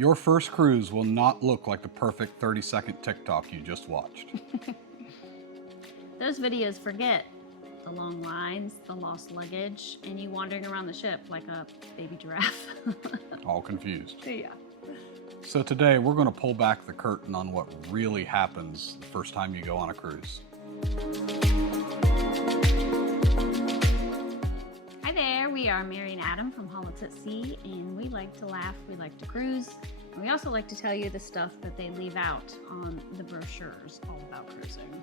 Your first cruise will not look like the perfect 30-second TikTok you just watched. Those videos forget the long lines, the lost luggage, and you wandering around the ship like a baby giraffe. All confused. Yeah. So today we're going to pull back the curtain on what really happens the first time you go on a cruise. Hi there, we are Mary and Adam from Holletts at Sea, and we like to laugh, we like to cruise, and we also like to tell you the stuff that they leave out on the brochures all about cruising.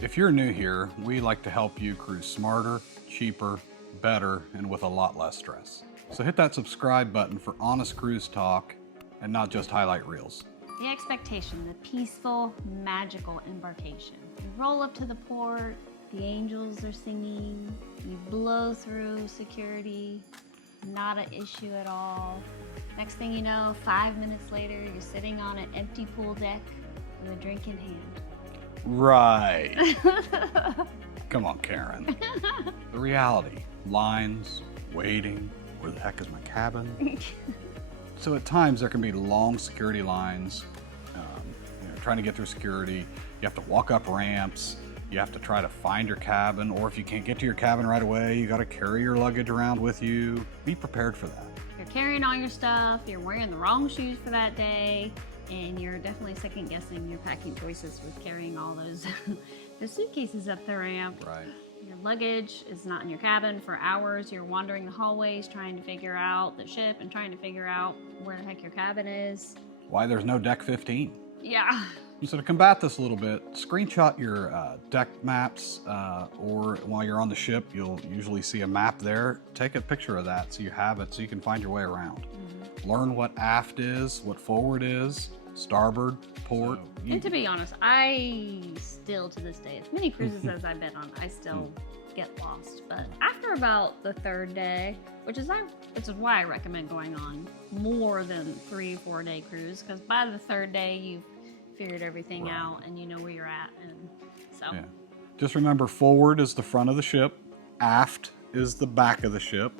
If you're new here, we like to help you cruise smarter, cheaper, better, and with a lot less stress. So hit that subscribe button for honest cruise talk and not just highlight reels. The expectation, the peaceful, magical embarkation. You roll up to the port, the angels are singing, you blow through security, not an issue at all. Next thing you know, 5 minutes later, you're sitting on an empty pool deck with a drink in hand. Right. Come on, Karen. The reality, lines, waiting, where the heck is my cabin? So at times there can be long security lines, trying to get through security. You have to walk up ramps. You have to try to find your cabin, or if you can't get to your cabin right away, you got to carry your luggage around with you. Be prepared for that. You're carrying all your stuff, you're wearing the wrong shoes for that day, and you're definitely second guessing your packing choices with carrying all those suitcases up the ramp. Right. Your luggage is not in your cabin for hours. You're wandering the hallways trying to figure out the ship and trying to figure out where the heck your cabin is. Why there's no deck 15. Yeah. So to combat this a little bit, screenshot your deck maps, or while you're on the ship, you'll usually see a map there. Take a picture of that so you have it so you can find your way around. Mm-hmm. Learn what aft is, what forward is, starboard, port. And to be honest, I still, to this day, as many cruises as I've been on, I still get lost. But after about the third day, which is why I recommend going on more than 3-4 day cruise, because by the third day, you've figured everything out and you know where you're at. And so just remember, forward is the front of the ship, aft is the back of the ship,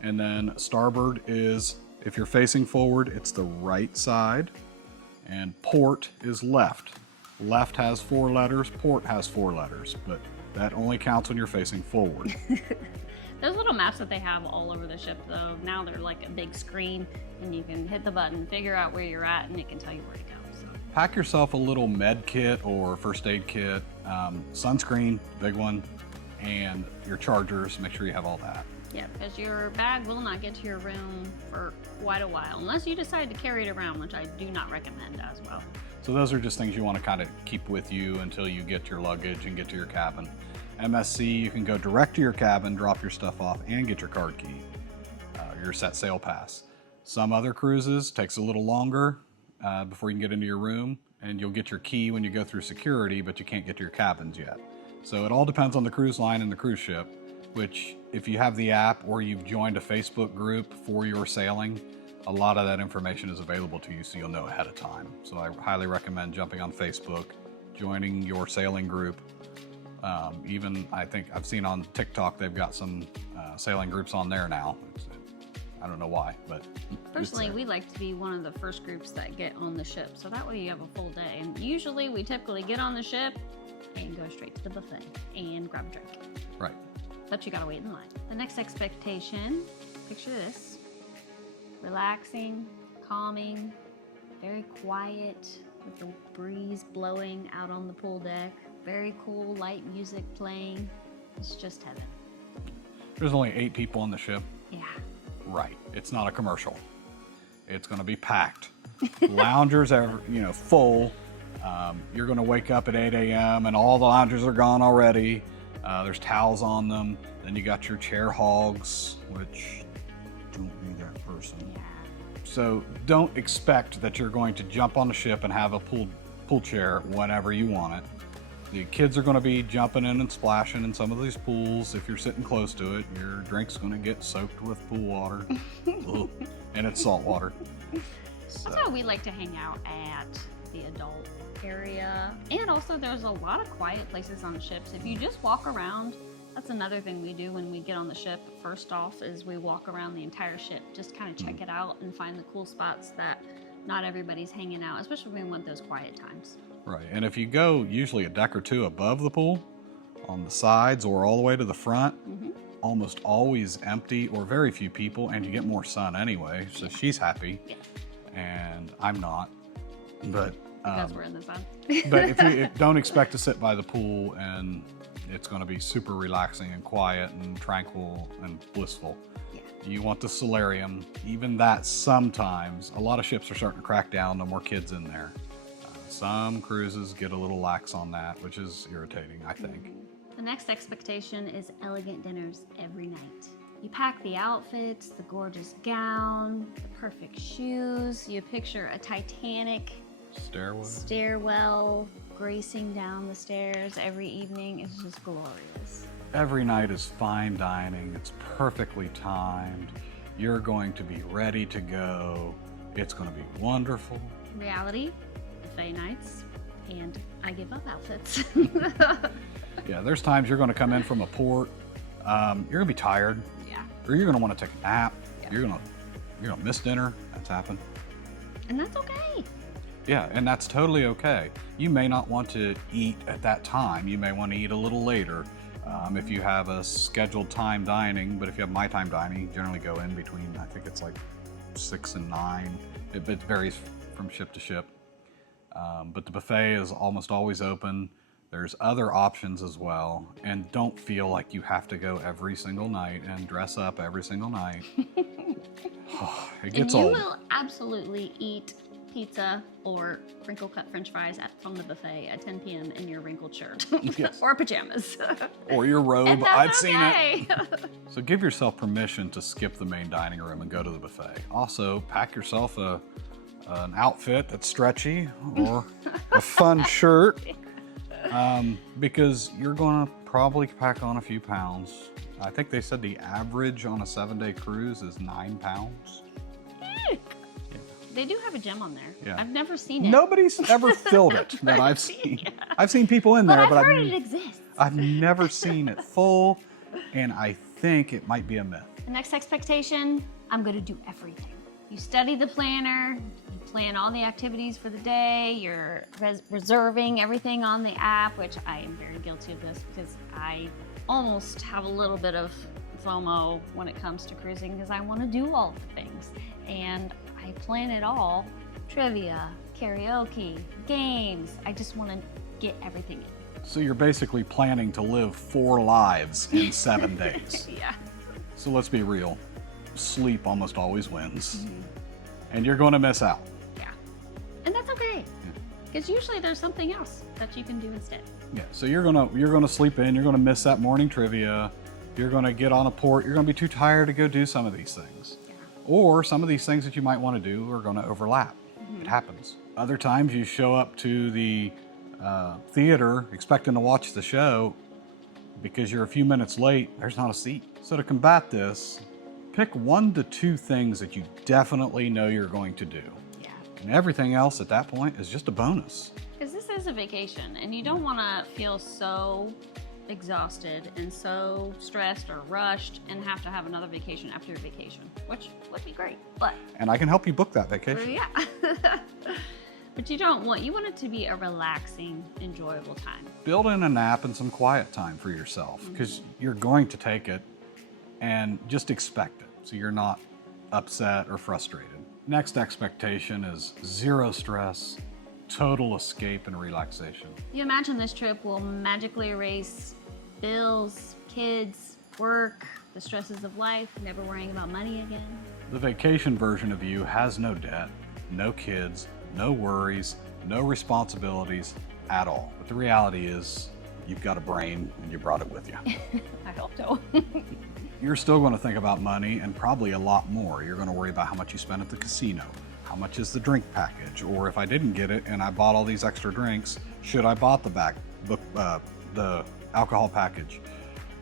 and then starboard is, if you're facing forward, it's the right side, and port is left. Left has 4 letters, port has 4 letters, but that only counts when you're facing forward. Those little maps that they have all over the ship, though, now they're like a big screen, and you can hit the button, figure out where you're at, and it can tell you where to go. So pack yourself a little med kit or first aid kit, sunscreen, big one, and your chargers. Make sure you have all that. Yeah, because your bag will not get to your room for quite a while, unless you decide to carry it around, which I do not recommend as well. So those are just things you want to kind of keep with you until you get your luggage and get to your cabin. MSC, you can go direct to your cabin, drop your stuff off, and get your card key, your set sail pass. Some other cruises takes a little longer before you can get into your room, and you'll get your key when you go through security, but you can't get to your cabins yet. So it all depends on the cruise line and the cruise ship, which if you have the app or you've joined a Facebook group for your sailing, a lot of that information is available to you so you'll know ahead of time. So I highly recommend jumping on Facebook, joining your sailing group. Even I think I've seen on TikTok they've got some sailing groups on there now. I don't know why, but personally we like to be one of the first groups that get on the ship, so that way you have a full day. And usually we typically get on the ship and go straight to the buffet and grab a drink. Right. But you gotta wait in line. The next expectation, picture this: relaxing, calming, very quiet, with the breeze blowing out on the pool deck. Very cool, light music playing. It's just heaven. There's only 8 people on the ship. Yeah. Right. It's not a commercial. It's going to be packed. Loungers are, full. You're going to wake up at 8 a.m. and all the loungers are gone already. There's towels on them. Then you got your chair hogs, which don't be that person. Yeah. So don't expect that you're going to jump on the ship and have a pool chair whenever you want it. The kids are going to be jumping in and splashing in some of these pools. If you're sitting close to it, your drink's going to get soaked with pool water. And it's salt water. So. That's how we like to hang out at the adult area. And also there's a lot of quiet places on ships. If you just walk around That's another thing we do when we get on the ship. First off is we walk around the entire ship, just kind of check it out and find the cool spots that not everybody's hanging out, especially when we want those quiet times. Right, and if you go usually a deck or two above the pool, on the sides or all the way to the front, almost always empty or very few people, and you get more sun anyway, so she's happy, and I'm not. But because we're in the sun. but if you don't expect to sit by the pool, and it's going to be super relaxing and quiet and tranquil and blissful. You want the solarium. Even that sometimes, a lot of ships are starting to crack down, no more kids in there. Some cruises get a little lax on that, which is irritating, I think. The next expectation is elegant dinners every night. You pack the outfits, the gorgeous gown, the perfect shoes. You picture a Titanic stairwell gracing down the stairs every evening. It's just glorious. Every night is fine dining. It's perfectly timed. You're going to be ready to go. It's going to be wonderful. Reality, buffet nights, and I give up outfits. Yeah, there's times you're going to come in from a port. You're going to be tired. Yeah. Or you're going to want to take a nap. Yeah. You're going to miss dinner. That's happened. And that's okay. Yeah, and that's totally okay. You may not want to eat at that time. You may want to eat a little later if you have a scheduled time dining. But if you have my time dining, you generally go in between, I think it's like 6 and 9. It varies from ship to ship. But the buffet is almost always open. There's other options as well. And don't feel like you have to go every single night and dress up every single night. It gets old. And you will absolutely eat pizza or wrinkle cut french fries from the buffet at 10 p.m. in your wrinkled shirt. Yes. Or pajamas. Or your robe. And that's I've seen okay. it. So give yourself permission to skip the main dining room and go to the buffet. Also, pack yourself an outfit that's stretchy or a fun shirt because you're going to probably pack on a few pounds. I think they said the average on a 7-day cruise is 9 pounds. They do have a gym on there. Yeah. I've never seen it. Nobody's ever filled it that I've seen. Yeah. I've seen people in there, But I've heard it exists. I've never seen it full, and I think it might be a myth. The next expectation, I'm going to do everything. You study the planner, you plan all the activities for the day, you're reserving everything on the app, which I am very guilty of this because I almost have a little bit of FOMO when it comes to cruising because I want to do all the things. And I plan it all. Trivia, karaoke, games. I just want to get everything in. So you're basically planning to live 4 lives in 7 days. Yeah. So let's be real. Sleep almost always wins. And you're going to miss out. Yeah. And that's okay. Because usually there's something else that you can do instead. Yeah. So you're gonna sleep in, you're gonna miss that morning trivia, you're gonna get on a port, you're gonna be too tired to go do some of these things. Or some of these things that you might want to do are going to overlap. It happens. Other times you show up to the theater expecting to watch the show because you're a few minutes late, there's not a seat. So to combat this, pick 1 to 2 things that you definitely know you're going to do. Yeah. And everything else at that point is just a bonus. Because this is a vacation and you don't want to feel so exhausted and so stressed or rushed and have to have another vacation after your vacation, which would be great. But And I can help you book that vacation. yeah. But you want it to be a relaxing, enjoyable time. Build in a nap and some quiet time for yourself because you're going to take it, and just expect it so you're not upset or frustrated. Next expectation is 0 stress, total escape and relaxation. You imagine this trip will magically erase bills, kids, work, the stresses of life, never worrying about money again. The vacation version of you has no debt, no kids, no worries, no responsibilities at all. But the reality is you've got a brain and you brought it with you. I hope so. You're still going to think about money and probably a lot more. You're going to worry about how much you spent at the casino. How much is the drink package? Or if I didn't get it and I bought all these extra drinks, should I bought the alcohol package?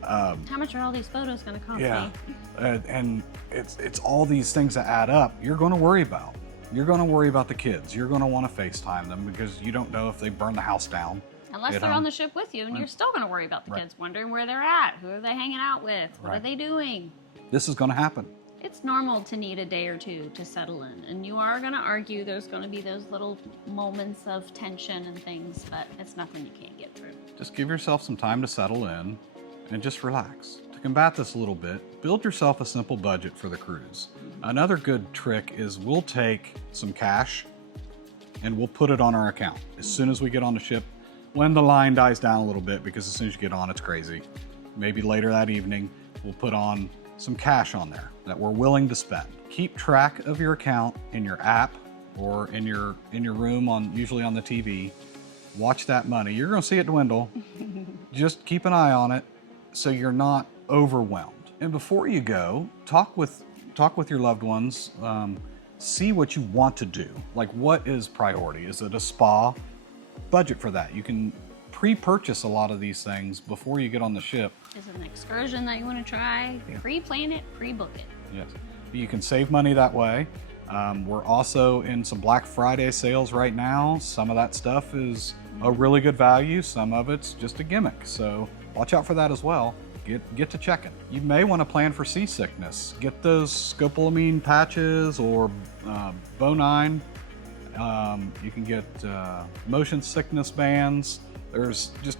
How much are all these photos going to cost Yeah, me? and it's all these things that add up. You're going to worry about. You're going to worry about the kids. You're going to want to FaceTime them because you don't know if they burn the house down. Unless Get they're home. on the ship with you, and you're still going to worry about the Right. kids, wondering where they're at, who are they hanging out with, what are Right. they doing. This is going to happen. It's normal to need a day or two to settle in, and you are going to argue. There's going to be those little moments of tension and things, but it's nothing you can't get through. Just give yourself some time to settle in and just relax. To combat this a little bit, build yourself a simple budget for the cruise. Another good trick is we'll take some cash and we'll put it on our account as soon as we get on the ship, when the line dies down a little bit, because as soon as you get on, it's crazy. Maybe later that evening, we'll put on some cash on there that we're willing to spend. Keep track of your account in your app or in your room, usually on the TV. Watch that money. You're going to see it dwindle. Just keep an eye on it so you're not overwhelmed. And before you go, talk with your loved ones. See what you want to do. Like, what is priority? Is it a spa? Budget for that. You can pre-purchase a lot of these things before you get on the ship. Is it an excursion that you want to try? Pre-plan it, pre-book it. Yes. You can save money that way. We're also in some Black Friday sales right now. Some of that stuff is a really good value. Some of it's just a gimmick. So watch out for that as well. Get to checking. You may want to plan for seasickness. Get those scopolamine patches or Bonine. You can get motion sickness bands. There's just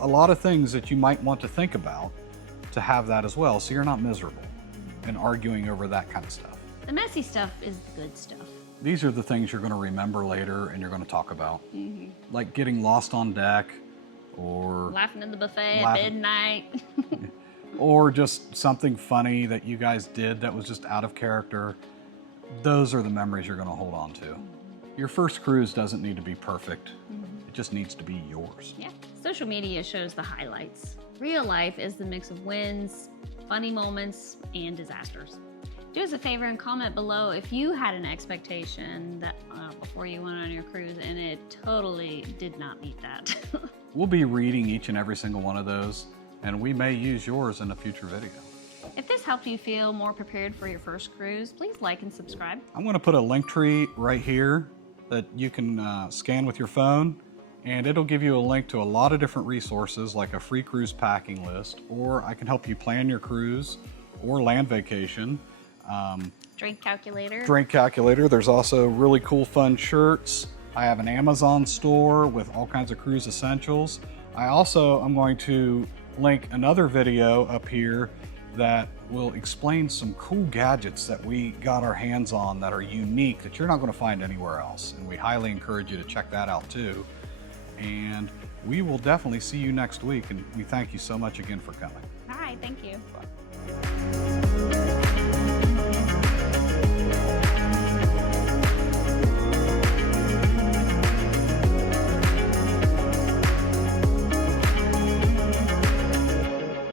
a lot of things that you might want to think about to have that as well, so you're not miserable and arguing over that kind of stuff. The messy stuff is the good stuff. These are the things you're going to remember later and you're going to talk about. Like getting lost on deck, or Laughing in the buffet at midnight. or just something funny that you guys did that was just out of character. Those are the memories you're going to hold on to. Your first cruise doesn't need to be perfect. It just needs to be yours. Yeah. Social media shows the highlights. Real life is the mix of wins, funny moments, and disasters. Do us a favor and comment below if you had an expectation that before you went on your cruise and it totally did not meet that. We'll be reading each and every single one of those, and we may use yours in a future video. If this helped you feel more prepared for your first cruise, please like and subscribe. I'm going to put a link tree right here that you can scan with your phone, and it'll give you a link to a lot of different resources like a free cruise packing list, or I can help you plan your cruise or land vacation. Drink calculator. Drink calculator. There's also really cool fun shirts. I have an Amazon store with all kinds of cruise essentials. I also am going to link another video up here that will explain some cool gadgets that we got our hands on that are unique that you're not going to find anywhere else. And we highly encourage you to check that out too. And we will definitely see you next week. And we thank you so much again for coming. All right, thank you. Bye.